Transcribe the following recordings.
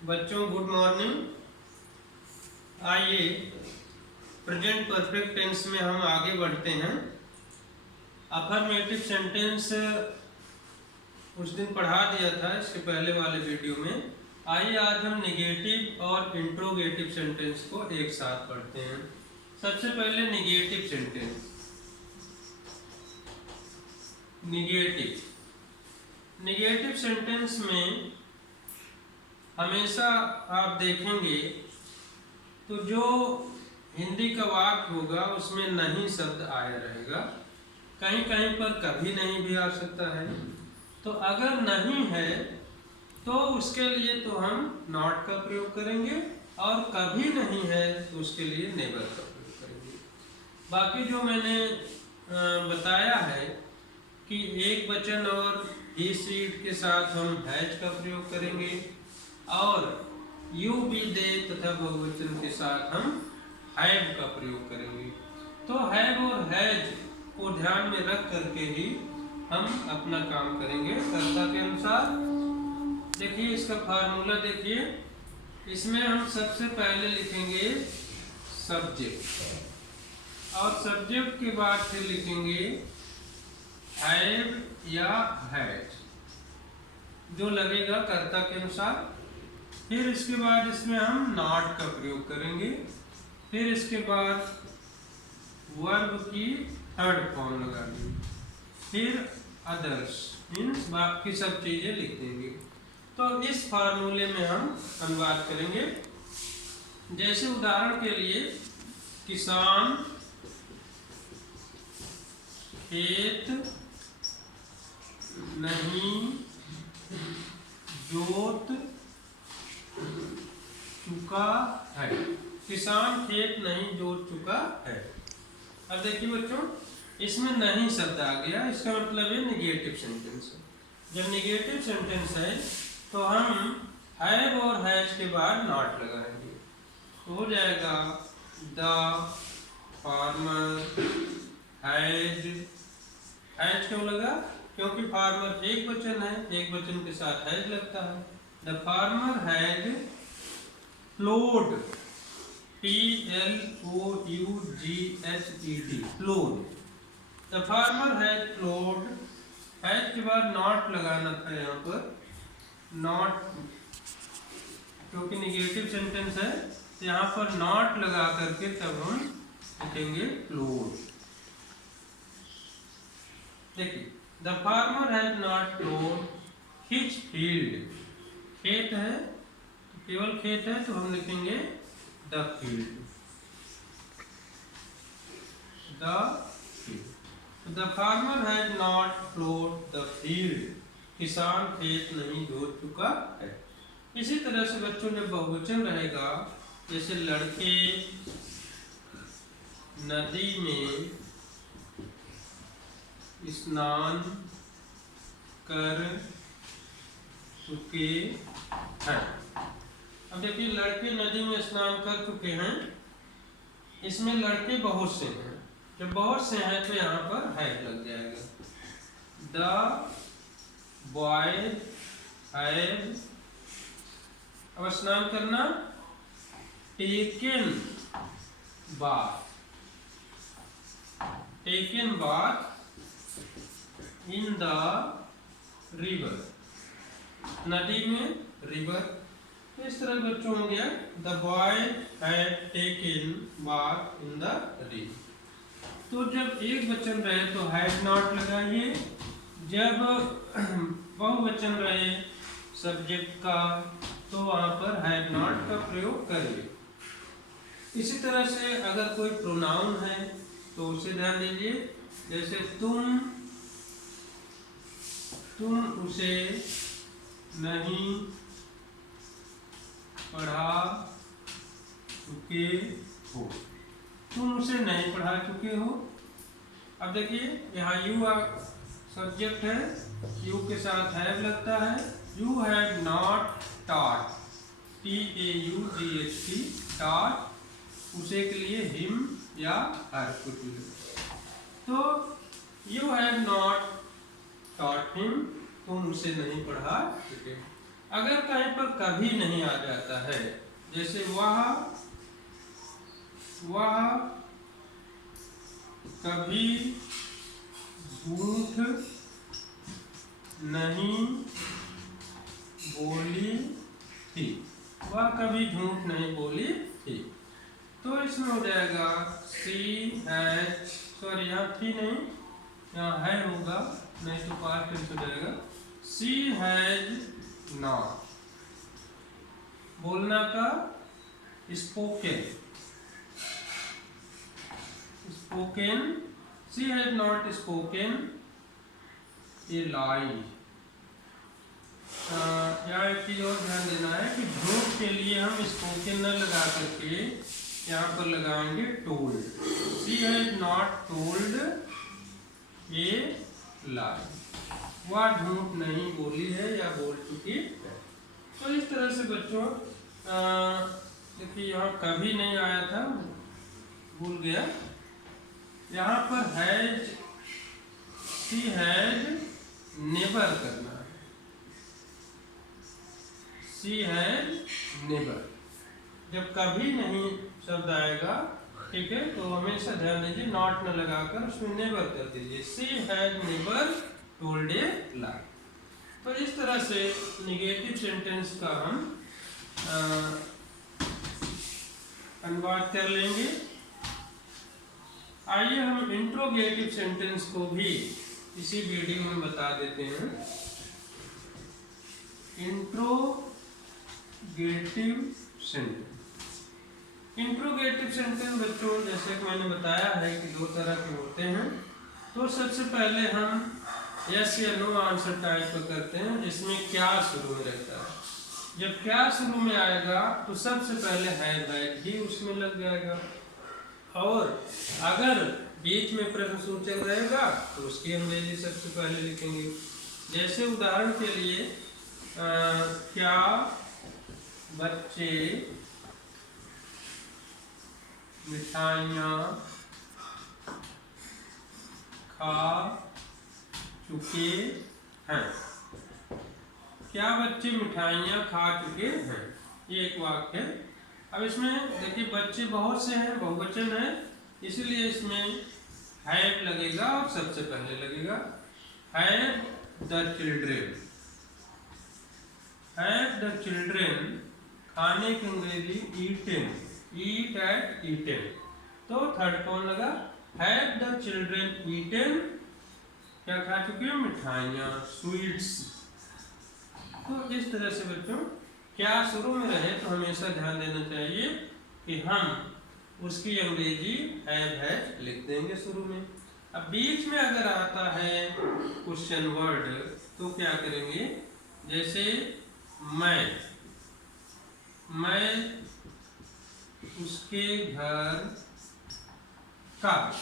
बच्चों good morning. आइए present perfect tense में हम आगे बढ़ते हैं। अफर्मेटिव सेंटेंस उस दिन पढ़ा दिया था इसके पहले वाले वीडियो में। आइए आज हम नेगेटिव और इंट्रोगेटिव सेंटेंस को एक साथ पढ़ते हैं। सबसे पहले नेगेटिव सेंटेंस। नेगेटिव सेंटेंस में हमेशा आप देखेंगे तो जो हिंदी का वाक्य होगा उसमें नहीं शब्द आया रहेगा। कहीं कहीं पर कभी नहीं भी आ सकता है। तो अगर नहीं है तो उसके लिए तो हम नॉट का प्रयोग करेंगे और कभी नहीं है तो उसके लिए नेवर का प्रयोग करेंगे। बाकी जो मैंने बताया है कि एक वचन और ही सीट के साथ हम हैज का प्रयोग करेंगे और यू भी दे तथा बहुवचन के साथ हम हैव का प्रयोग करेंगे। तो हैव और हैज को ध्यान में रख करके ही हम अपना काम करेंगे कर्ता के अनुसार। देखिए इसका फार्मूला देखिए। इसमें हम सबसे पहले लिखेंगे सब्जेक्ट और सब्जेक्ट के बाद फिर लिखेंगे हैव या हैज, जो लगेगा कर्ता के अनुसार। फिर इसके बाद इसमें हम नॉट का प्रयोग करेंगे। फिर इसके बाद वर्ब की थर्ड फॉर्म लगा देंगे। फिर अदर्स मीन्स बाकी सब चीजें लिख देंगे। तो इस फार्मूले में हम अनुवाद करेंगे। जैसे उदाहरण के लिए किसान खेत नहीं जोत चुका है। किसान खेत नहीं जोत चुका है। अब देखिए बच्चों, इसमें नहीं शब्द आ गया, इसका मतलब है नेगेटिव सेंटेंस है। जब नेगेटिव सेंटेंस है तो हम हैव और हैज के बाद नॉट लगाएंगे तो हो जाएगा द फार्मर हैज। हैज क्यों लगा? क्योंकि फार्मर एक वचन है, एक वचन के साथ हैज लगता है। The farmer has प्लोड, PLOUGHED, प्लोड। The farmer has प्लोड। Has के बाद नॉट लगाना था यहाँ पर। नॉट क्योंकि नेगेटिव सेंटेंस है तो यहाँ पर नॉट लगा करके तब हम लिखेंगे प्लोड। देखिए the farmer has not प्लोड his field. खेत है तो केवल खेत है तो हम लिखेंगे the field. The farmer has not प्लोड the field. किसान खेत नहीं जोत चुका है। इसी तरह से बच्चों जब बहुवचन रहेगा, जैसे लड़के नदी में स्नान कर चुके हैं। अब देखिए लड़के नदी में स्नान कर चुके हैं, इसमें लड़के बहुत से हैं। जब बहुत से हैं तो यहाँ पर हैव लग जाएगा। द बॉयज हैव, अब स्नान करना, taken bath, taken bath in the river, नदी में, रिवर। तो इस तरह बच्चों हो गया the boy had taken bath in the river. तो जब एक वचन रहे तो हैड नॉट लगाइए। जब बहुवचन रहे सब्जेक्ट का तो वहां पर हैड नॉट का प्रयोग करिए। इसी तरह से अगर कोई प्रोनाउन है तो उसे ध्यान दीजिए। जैसे तुम उसे नहीं पढ़ा चुके हो। तुम उसे नहीं पढ़ा चुके हो। अब देखिए यहाँ यू सब्जेक्ट है, यू के साथ हैव लगता है। You have not taught, TAUGHT, taught उसे के लिए हिम या हर कुछ भी। तो you have not taught him, तुम उसे नहीं पढ़ा चुके। अगर कहीं पर कभी नहीं आ जाता है, जैसे वह कभी झूठ नहीं बोली थी, वह कभी झूठ नहीं बोली थी, तो इसमें हो जाएगा सी हैज, सॉरी यहाँ थी नहीं, यहाँ है होगा, नहीं तो पास्ट टेंस हो जाएगा। सी हैज नॉट, बोलना का spoken, she has not spoken a lie. यहाँ एक चीज और ध्यान देना है कि झूठ के लिए हम स्पोकन न लगा करके यहाँ पर लगाएंगे told. She has not told a lie, वह झूठ नहीं बोली है या बोल चुकी है। तो इस तरह से बच्चों देखिए यहाँ कभी नहीं आया था, भूल गया, यहाँ पर हैज, सी हैज नेवर करना है, सी हैज नेवर। जब कभी नहीं शब्द आएगा, ठीक है, तो हमेशा ध्यान दीजिए नॉट न लगाकर उसमें नेवर कर दीजिए, सी हैज नेवर टोल्ड ए लाई। तो इस तरह से निगेटिव सेंटेंस का हम अनुवाद कर लेंगे। आइए हम इंट्रोगेटिव सेंटेंस को भी इसी वीडियो में बता देते हैं। इंट्रोगेटिव सेंटेंस, इंट्रोगेटिव सेंटेंस बच्चों जैसे कि मैंने बताया है कि दो तरह के होते हैं। तो सबसे पहले हम यस या नो आंसर टाइप का करते हैं, जिसमें क्या शुरू में रहता है। जब क्या शुरू में आएगा तो सबसे पहले है ही उसमें लग जाएगा, और अगर बीच में प्रश्नसूचक रहेगा तो उसकी अंग्रेजी सबसे पहले लिखेंगे। जैसे उदाहरण के लिए क्या बच्चे मिठाइयाँ खा चुके हैं, क्या बच्चे मिठाइयाँ खा चुके हैं, ये एक वाक्य है। अब इसमें देखिए बच्चे बहुत से हैं, बहुवचन है, इसलिए इसमें हैव लगेगा और सबसे पहले लगेगा have the children. Have the children खाने की अंग्रेजी ईटेन, ईट एट ईटेन, तो थर्ड कौन लगा, हैव द चिल्ड्रेन ईटेन, क्या खा चुके हैं, मिठाइयाँ, स्वीट्स। तो इस तरह से बच्चों क्या शुरू में रहे तो हमेशा ध्यान देना चाहिए कि हम उसकी अंग्रेजी हैव लिख देंगे शुरू में। अब बीच में अगर आता है क्वेश्चन वर्ड तो क्या करेंगे, जैसे मैं उसके घर कब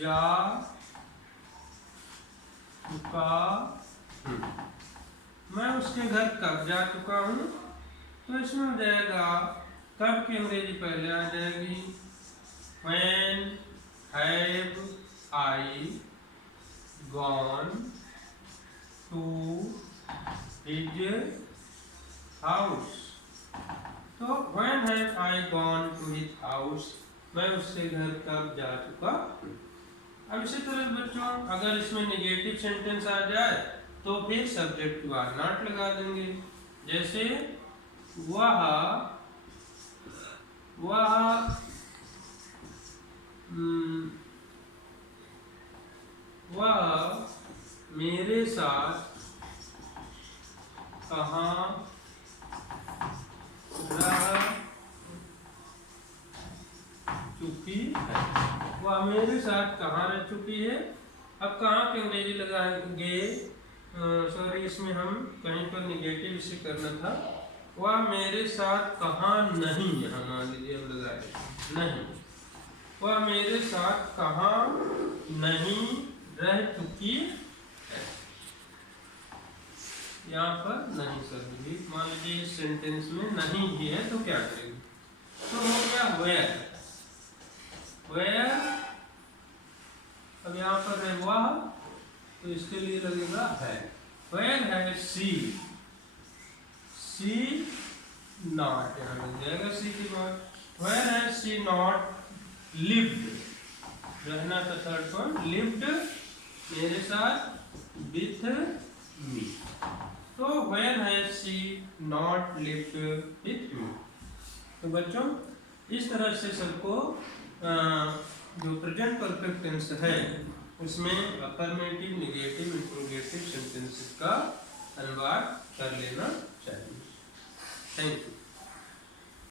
जा चुका हूँ, मैं उसके घर कब जा चुका हूँ, तो इसमें हो जाएगा कब की अंग्रेजी पहले आ जाएगी, when have I gone to his house, तो when have I gone to his house, मैं उसके घर कब जा चुका हूँ। अब इसी तरह बच्चों अगर इसमें नेगेटिव सेंटेंस आ जाए तो फिर सब्जेक्ट वार नॉट लगा देंगे। जैसे वह मेरे साथ कहाँ रह चुकी है, वह मेरे साथ कहाँ रह चुकी है। अब कहाँ की अंग्रेजी लगाएंगे, सॉरी इसमें हम कहीं पर निगेटिव से करना था, वह मेरे साथ कहाँ नहीं, यहाँ मान लीजिए हम लगाए नहीं, वह मेरे साथ कहाँ नहीं रह चुकी है, यहाँ पर नहीं शब्द भी, मान लीजिए इस सेंटेंस में नहीं भी है तो क्या करेंगे, तो हो गया वेयर अब यहाँ पर है वह, तो इसके लिए लगेगा है। वेयर है सी, सी नॉट, यहाँ लग जाएगा सी के बाद। वेयर है सी नॉट लिव्ड, रहना था थर्ड पॉइंट, लिव्ड मेरे साथ विथ मी। तो वेयर है सी नॉट लिव्ड विथ मी। तो बच्चों इस तरह से सबको जो प्रेजेंट परफेक्ट टेंस है उसमें अफर्मेटिव, नेगेटिव, इंट्रोगेटिव सेंटेंसेस का अनुवाद कर लेना चाहिए। Thank you.